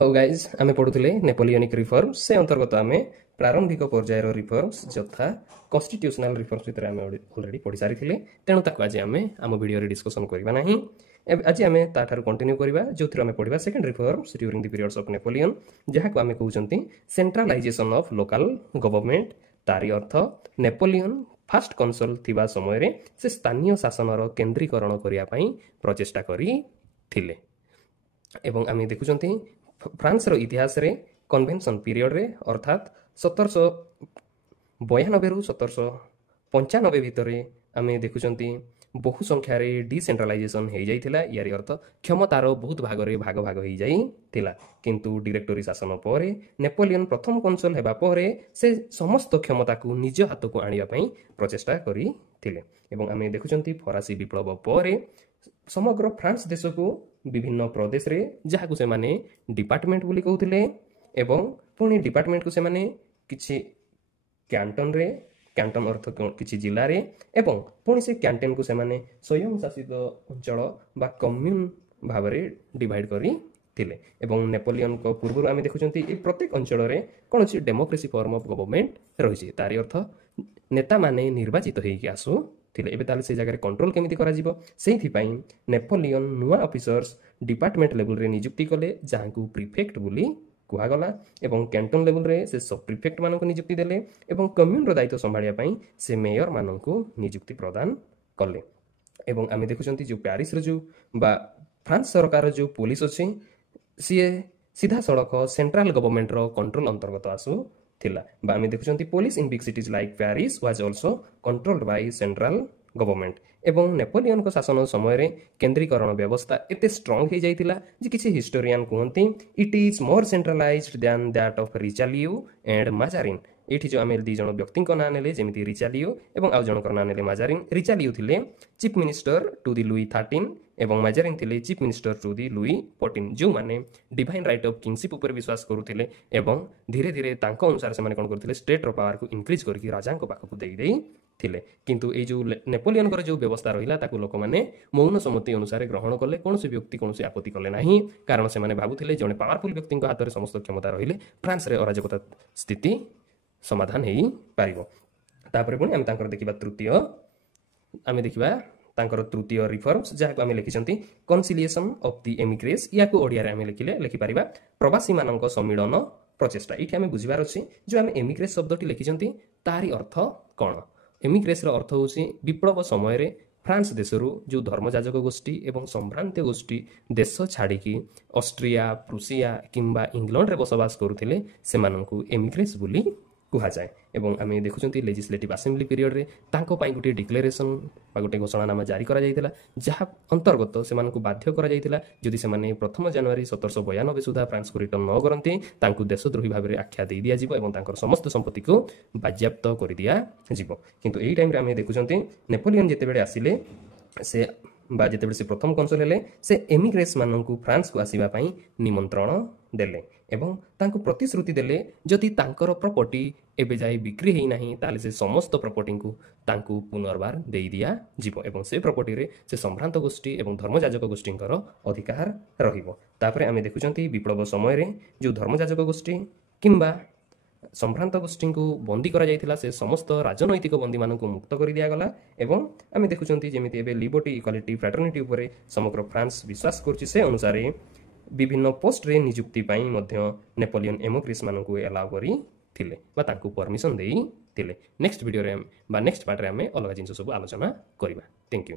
ହଉ ଗାଇଜ୍ ଆମେ ପଢୁଥିଲେ ନେପୋଲିଅନିକ୍ ରିଫର୍ମସ୍ ସେ ଅନ୍ତର୍ଗତ ଆମେ ପ୍ରାରମ୍ଭିକ ପର୍ଯ୍ୟାୟର ରିଫର୍ମସ୍ ଯଥା କନଷ୍ଟିଟ୍ୟୁସନାଲ ରିଫର୍ମସ୍ ଭିତରେ ଆମେ ଅଲରେଡି ପଢି ସାରିଥିଲେ ତେଣୁ ତାକୁ ଆଜି ଆମେ ଆମ ଭିଡ଼ିଓରେ ଡିସ୍କସନ୍ କରିବା ନାହିଁ ଆଜି ଆମେ ତାଠାରୁ କଣ୍ଟିନ୍ୟୁ କରିବା ଯେଉଁଥିରେ ଆମେ ପଢିବା second reforms during the periods of Napoleon ଯାହାକୁ ଆମେ କହୁଛନ୍ତି ସେଣ୍ଟ୍ରାଲାଇଜେସନ୍ ଅଫ୍ ଲୋକାଲ ଗଭର୍ଣ୍ଣମେଣ୍ଟ ତାରି ଅର୍ଥ ନେପୋଲିଅନ୍ ଫାଷ୍ଟ କନସଲ୍ ଥିବା ସମୟରେ ସେ ସ୍ଥାନୀୟ ଶାସନର କେନ୍ଦ୍ରୀକରଣ କରିବା ପାଇଁ ପ୍ରଚେଷ୍ଟା କରିଥିଲେ ଏବଂ ଆମେ ଦେଖୁଛନ୍ତି फ्रांसर इतिहास रे कन्वेंशन पीरियड रे अर्थात 1792 रु 1795 भितर आम देखुं बहु संख्यार डिसेंट्रलाइजेशन हो जाता यार अर्थ क्षमतार बहुत भाग भाग भाग हो जाता किंतु डिरेक्टोरी शासन पर नेपोलियन प्रथम कनसल होगा पर से समस्त क्षमता को निज हाथ को आने प्रचेषा करते आम देखुं फरासी विप्लव पर समग्र फ्रांस देश को विभिन्न प्रदेश रे जहाँ से माने डिपार्टमेंट बोली कहते एवं पुणी डिपार्टमेंट को से माने किछि कैंटन रे कैंटन अर्थ किछि जिला रे एवं पुणी से कैंटन को से माने स्वयं शासित अंचल बा कम्यून भाव रे डिवाइड करी थिले एवं नेपोलियन को पूर्व आम देखुं प्रत्येक अंचल रे कौन डेमोक्रेसी फॉर्म ऑफ गवर्नमेंट रही तारी अर्थ नेता माने निर्वाचित होइकि आसु एबे ताले से जगह कंट्रोल केमिति करा जिवो सेहि पई नेपोलियन नुआ ऑफिसर्स डिपार्टमेंट लेवल रे नियुक्ति कले जहां को प्रीफेक्ट बोली कुहा गला एवं कैंटन लेवल रे से सब प्रीफेक्ट मानक नियुक्ति देले एवं कम्यून रो दायित्व संभाळिया पई से मेयर मानक नियुक्ति प्रदान कले एवं आमे देखुचंती जो पेरिस रे जो बा फ्रांस सरकार जो पुलिस अछि सीए सीधा सड़क सेंट्रल गवर्नमेंट रो कंट्रोल अंतर्गत आसु थिला बा आमे देखुचंती police in big cities like Paris was also controlled by central government एवं नेपोलियन को शासन समय रे केंद्रीकरण व्यवस्था एते स्ट्रांग हो जाइतिला जे किछि हिस्टोरियन कहंती it is more centralised than that of Richelieu and Mazarin एठी जो आमे दी जण व्यक्ति को नाम नेले जेमिति रिचालियो एवं आउ जण को नाम नेले माजारिन रिचालियो थिले chief minister to the Louis 13 एवं माजारिन थिले chief minister to the Louis 14 जो माने डिवाइन राइट ऑफ किंगशिप ऊपर विश्वास करूथिले एवं धीरे धीरे तांको अनुसार से माने कोन करथिले स्टेट रो पावर को इंक्रीज करके राजा को पाखु देई देई थिले किंतु ए जो नेपोलियन कर जो व्यवस्था रहिला ताकू लोक माने मौन सम्मति अनुसार ग्रहण कले कोनोसी व्यक्ति कोनोसी आपत्ति कले नाही कारण से माने भाबुथिले जने पावरफुल व्यक्ति को हाथ रे समस्त क्षमता रहिले फ्रांस रे अराजकता स्थिति समाधान हेई पारिबो तापरे पुनी हम तांकर देखिबा तृतीय आमे देखिबा तांकर तृतीय रिफॉर्म्स जहाको आमे लिखिसंती कन्सिलिएशन ऑफ द एमिग्रेस याको ओडिया रे आमे लिखि पारिबा प्रवासी मानक सम्मिलन प्रचेष्टा इठी आमे बुझिबार अछि जो आमे एमिग्रेस शब्दटी लिखिसंती तारी अर्थ कोन एमिग्रेस रो अर्थ होछि विप्लव समय रे फ्रांस देशरू जो धर्मजाजक गोष्ठी एवं संभ्रांत गोष्ठी देश छाड़िकी ऑस्ट्रिया प्रुसिया किंबा इंग्लैंड रे बसवास करुथिले सेमानंकु एमिग्रेस बोली कुहा जाए एवं आमे देखुचंती लेजिस्लेटिव असेंबली पीरियड रे तांको पई गुटे डिक्लेरेशन बा गुटे घोषणानामा जारी करा जायतिला जहा अंतर्गत सेमानंकु बाध्य करा जायतिला जदि सेमाने 1 जनवरी 1792 सुधा फ्रांस को रिटर्न न करंती तांकु देशद्रोही भाबरे आख्या देई दिया जिवो एवं तांकर समस्त संपत्ति को बाज्याप्त करि दिया जिवो किंतु एई टाइम रे आमे देखुचंती नेपोलियन जेते बेले आसिले से बा जेते बेले से प्रथम कनसल हेले से एमिग्रेस मानंकु फ्रांस को आसीबा पई निमंत्रण देले एवं तांको प्रतिश्रुति देले जदि तांकर प्रॉपर्टी एबे जाय बिक्री हेई नाही ताले से समस्त प्रॉपर्टी को तांको पुनर्बार देई दिया जिवो एवं से प्रॉपर्टी रे से संभ्रांत गोष्ठी एवं धर्मजाजक गोष्ठींकर अधिकार रहिबो तापरे आमे देखुचंती विप्लव समय रे जो धर्मजाजक गोष्ठी किंबा संभ्रांत गोष्ठी को बंदी करा जायतिला से समस्त राजनैतिक बंदी मानक मुक्त कर दिया गला एवं आमे देखुचंती जेमिति एबे लिबर्टी इक्वालिटी फ्रैटर्निटी ऊपर समग्र फ्रांस विश्वास करछि से अनुसार विभिन्न पोस्ट रे नियुक्ति पाई मध्य नेपोलियन एमिग्रेस मानक एलाउ करी थिले बा तांकु परमिशन देई थिले नेक्स्ट वीडियो रे बा नेक्स्ट पार्ट रे हमें अलग जिंस सब आलोचना करिबा थैंक यू।